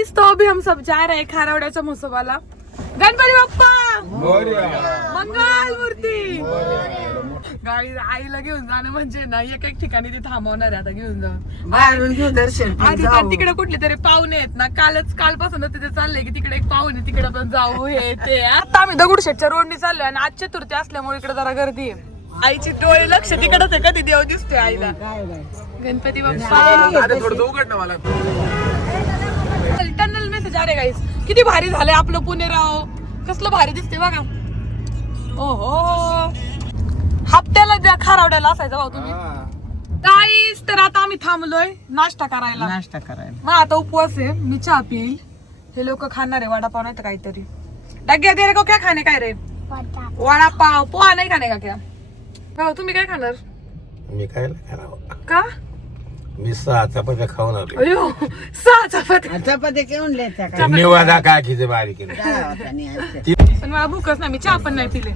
Guys तो अभी हम सब जा रहे हैं खारावड्याच्या महोत्सवाला. गणपती बाप्पा मंगल मूर्ती. गाईज आईला घेऊन जाणं म्हणजे ना एक एक ठिकाणी ते थांबवणार आहे. आता घेऊन जाऊन बाहेरून घेऊन दर्शन आधी तर तिकडे कुठले तरी पाहुणे आहेत ना. कालपासून तिथे चाललंय की तिकडे एक पाहुणे तिकडे पण जाऊ हे ते. आता आम्ही दगडूशेठच्या रोडनी चाललोय आणि आज चतुर्थी असल्यामुळे इकडे जरा गर्दी आहे. आईची डोळे लक्ष तिकडच आहे. कधी देव दिसतोय आईला. गणपती बाप्पा टनल मेसेज अरे गाईस किती भारी झालंय आपलं पुणे राव. कसलं भारी दिसते बघा. ओहो हप्त्याला द्या खारावड्याला असायचं भाऊ तुम्ही. गाईस तर आता आम्ही थांबलोय नाश्ता करायला. मग आता उपवास आहे. मी चहा पिईल. हे लोक खाणार आहे वडापाव नाही तर काहीतरी. डग्या दे रे को क्या खाणे काय रे. वडापाव पोहा नाही खाणे का क्या. भाऊ तुम्ही काय खाणार. मी काय करावं का मी 6 चपात्या खाऊन आलो. अयो 6 चपात्या. चपाती घेऊन द्यायचा निवादा काय खिचे बारीक केलं. पण मला भूकच नाही. मी चहा पण नाही पिले.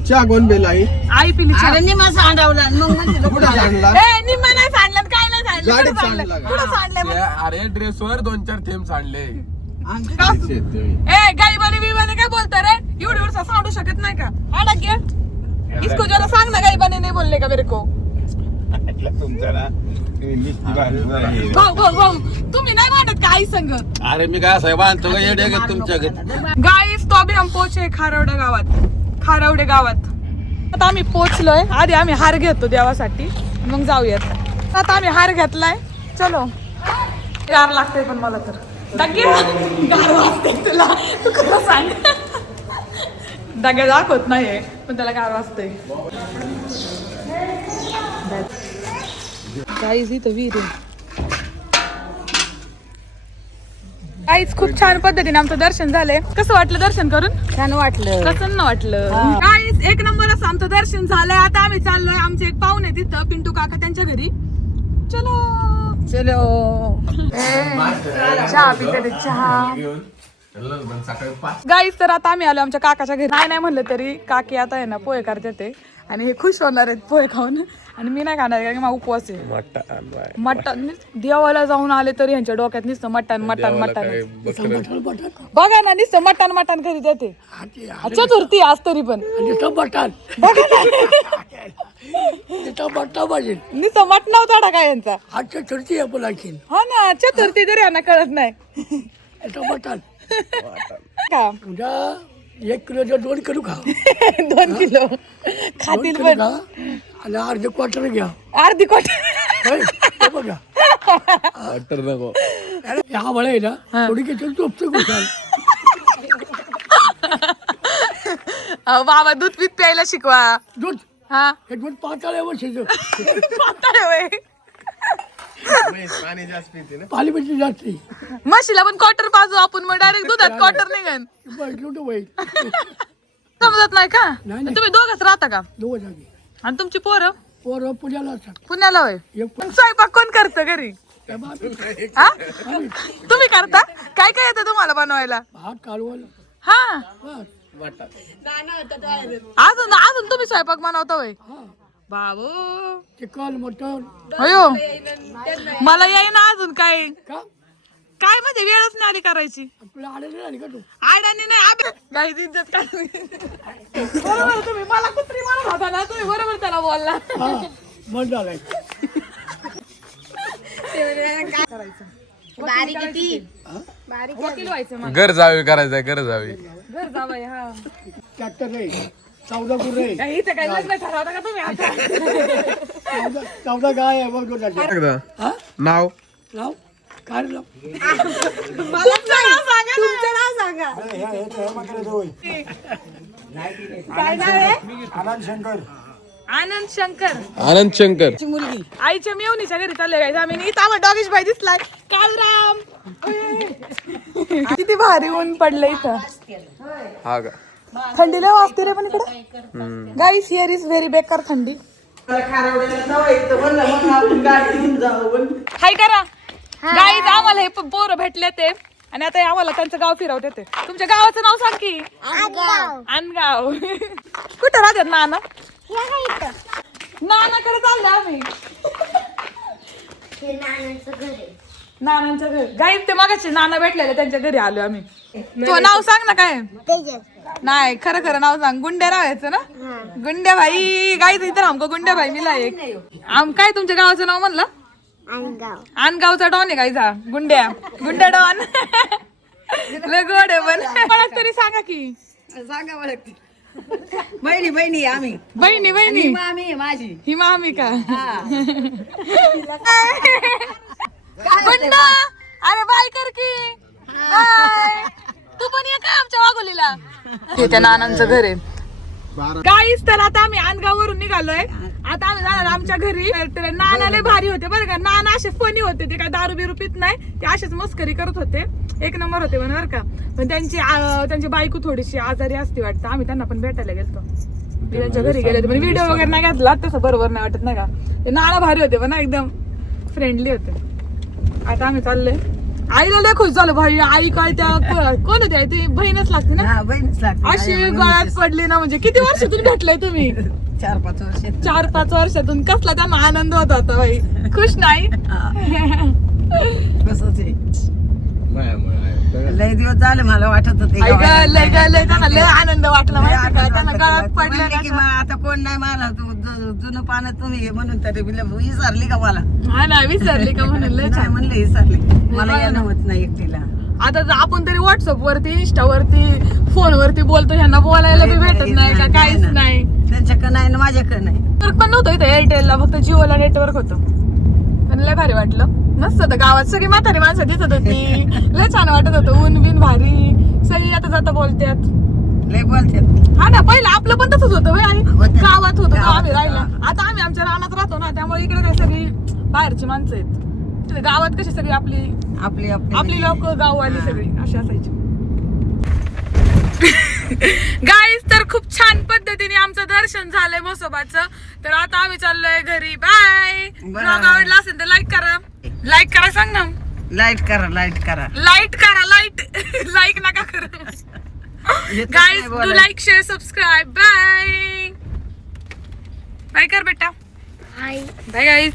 चहा कोण बेला आई पिली चहा. अरे निमा सांडवला मग म्हणते कुठं सांडला ए निम्मा नाही सांडलं काय नाही सांडलं. गाडीत कुठं सांडलं? सांडलं का? कुठं सांडलं मग? अरे ड्रेसवर 2-4 थेंब सांडले. ए गाईबाने बिबाने काय बोलतो रे. एवढी वर्ष सांडू शकत नाही का. हा डग्या इसको जरा सांग ना गाईबाने नाही बोलले का मेरे को. भाऊ तुम्ही नाही वाटत का आई संग. अरे मी काय साहेब आणतो का येडे तुमच्या घरी. गाईस तो अभी हम पोहोचे खारावडे गावात. आता आम्ही पोहोचलोय. आधी आम्ही हार घेतो देवासाठी मग जाऊयात. आता आम्ही हार घेतलाय. चलो गार लागते पण मला तर डग्या गार वाजते तुला. तू कसं सांग. डग्या दाखवत नाहीये पण त्याला गार वाजते. गाईज इथं विहीर आहे. गाईज खूप छान पद्धतीने आमचं दर्शन झालंय. कसं वाटलं दर्शन करून. छान वाटलं. कसं न वाटलं. गाईज एक नंबर असं आमचं दर्शन झालंय. आता आम्ही चाललोय. आमचे एक पाहुणे तिथं पिंटू काका त्यांच्या घरी. चलो चहा पिते चहा. गाईज तर आता आम्ही आलो आमच्या काकाच्या घरी. नाही म्हणलं तरी काकी आता आहे ना पोहे करते ते आणि हे खुश होणार आहेत पोहे खाऊन. आणि मी नाही खाणार कारण माझा उपवास आहे. मटण देवाला जाऊन आले तरी यांच्या डोक्यात नुसतं मटण बघा ना नुसतं मटण करीत येते. चतुर्थी आज तरी पण बघा ना नुसतं मटणाव तडा काय यांचा. चतुर्थी हा ना चतुर्थी तरी यांना कळत नाही. का 1 किलो 2 किलो खा. 2 किलो खातील पण. आणि अर्धे क्वार्टर घ्या. अर्धी क्वार्टर बघा ह्या बळे ना थोडी किती चोपतो घुसाल. बाबा दूध पीत प्यायला शिकवा. दूध हा हे दूध पाताळ्या वर्षाचं पाणी जास्त पिते ना. पाणी म्हणजे जास्त म्हशीला पण क्वार्टर पाजू आपण मग डायरेक्ट दुधात क्वार्टर निघन. समजत नाही का. तुम्ही दोघच राहता का. दोघं जागी. आणि तुमची पोरं पुण्याला असतात. पुण्याला होय. स्वयंपाक कोण करतं घरी. हा तुम्ही करता. काय काय येतं तुम्हाला बनवायला. भात कालवण. हा अजून तुम्ही स्वयंपाक बनवता होय. बाबू चिकन मटन. अयो मला येईना अजून काय. का काय म्हणजे वेळच नाही आली करायची. आपल्याला आलेली आली का तू. आयडानी नाही काही इज्जत काय. बरोबर तुम्ही मला कुत्री म्हणत होता ना. तुम्ही बरोबर त्याला बोलला. बंद झालाय. वकील व्हायचं मला. घर जावे करायचंय घर जावे. घर जावंय. हा ट्रॅक्टर नाही 14 गुरे. इथं काय लग्न ठरवता का तुम्ही आता. 14 गाय आहे बघ त्याच्या. हा नाव नाव काय नाव. तुमचं नाव सांगा. काय नाव आहे. आनंद शंकर. मुलगी आईच्या मेवणीच्या घरी चालले गायचं आम्ही. इथं आम्हाला डॉगेश भाई दिसलाय. कालराम किती भारी ऊन पडलं इथं. हा का. थंडी लय वाजते रे पण इकडे. गाईस हिअर इज व्हेरी बेकार थंडी. हाय करा गाईज. आम्हाला हे पोरं भेटले ते आणि आता आम्हाला त्यांचं गाव फिरवते ते. तुमच्या गावाचं नाव सांग की. अनगाव. कुठं राहतात नाना. नानाकडे चाललं आम्ही. नानांच्या घरी गाईत ते मागाचे नाना भेटलेले त्यांच्या घरी आलो आम्ही. तो नाव सांग ना काय. नाही खरं खरं नाव सांग. गुंड्या नाव यायचं ना. गुंड्या भाई गाईत इथं आमको गुंड्या भाई मिला एक. काय तुमच्या गावाचं नाव म्हणलं. आनगावचा डॉन आहे गाईचा. गुंड्या गुंड्या डॉन. लय गोड आहे पण. ओळख तरी सांगा की. सांगा ओळखते. बहिणी बहिणी आम्ही. बहिणी बहिणी मामी माझी. ही मामी का. गुंडा अरे बाय कर की. बाय. तू पण ये का आमच्या वाघोलीला. त्या नानांचं घर आहे. काहीच तर आता आम्ही आनगाववरून निघालोय. आता आम्ही जाणार आमच्या घरी. तर नानाले भारी होते बरं का. नाना असे फनी होते. ते काय दारू बिरू पित नाही. ते असेच मस्करी करत होते. एक नंबर होते बरं का. पण त्यांची बायको थोडीशी आजारी असते वाटतं. आम्ही त्यांना पण भेटायला गेलतो. त्यांच्या घरी गेले होते पण व्हिडिओ वगैरे नाही घेतला. तसं बरोबर नाही वाटत नाही का. ते नाना भारी होते पण एकदम फ्रेंडली होते. आता आम्ही चाललोय. आईला लय खुश झालं भाई. आई काय त्या कोण होते ती बहीणच लागते ना. बहिणीच लागते. अशी गळ्यात पडली ना. म्हणजे किती वर्षातून भेटलाय तुम्ही. 4-5 वर्ष. 4-5 वर्षातून. कसला त्यांना आनंद होत होता भाई. खुश नाही. कसंच आहे. लय दिवस झाले मला वाटत होते लय त्यांना लय आनंद वाटला माहिती का. त्यांना गळ्यात पडलं की आता कोण नाही मला जुनं पानं तुम्ही हे म्हणून तरी विसरली का मला. हा ना विसरली का म्हणून लय नाही छान. म्हणलं विसरली. मला येणं होत नाही एकटीला. आता आपण तरी व्हॉट्सअप वरती इंस्टा वरती फोन वरती बोलतो. ह्यांना बोलायला बी भेटत नाही का काहीच नाही. त्यांच्याकडे नाही ना माझ्याकडे नाही. नेटवर्क पण नव्हतं इथं. एअरटेलला फक्त जिओला नेटवर्क होतं. पण लय भारी वाटलं. मस्त होतं. गावात सगळी म्हातारी माणसं दिसत होती. लय छान वाटत होतं. ऊन बिन भारी. सगळी आता जाता बोलतात. लय बोलते. हा ना पहिलं आपलं पण तसंच होतं बाई. होतं. गावात होतो गावात आम्ही राहिला. होतं. आता आम्ही आमच्या रानात राहतो ना. त्यामुळे इकडे काय सगळी बाहेरची माणसं आहेत. तिथे गावात कशी सगळी आपली आपली लोक गाववाली सगळी अशी असायची. गाईस तर खूप छान पद्धतीने आमचं दर्शन झालंय म्हसोबाचं. तर आता आम्ही चाललोय घरी. बाय. ब्लॉग आवडला असेल तर लाईक करा. लाईक करा सांग ना. लाईट करा लाईट करा. लाईट करा. लाईक नका करा. Guys do like share subscribe. Bye bye कर बेटा. बाय गाईस.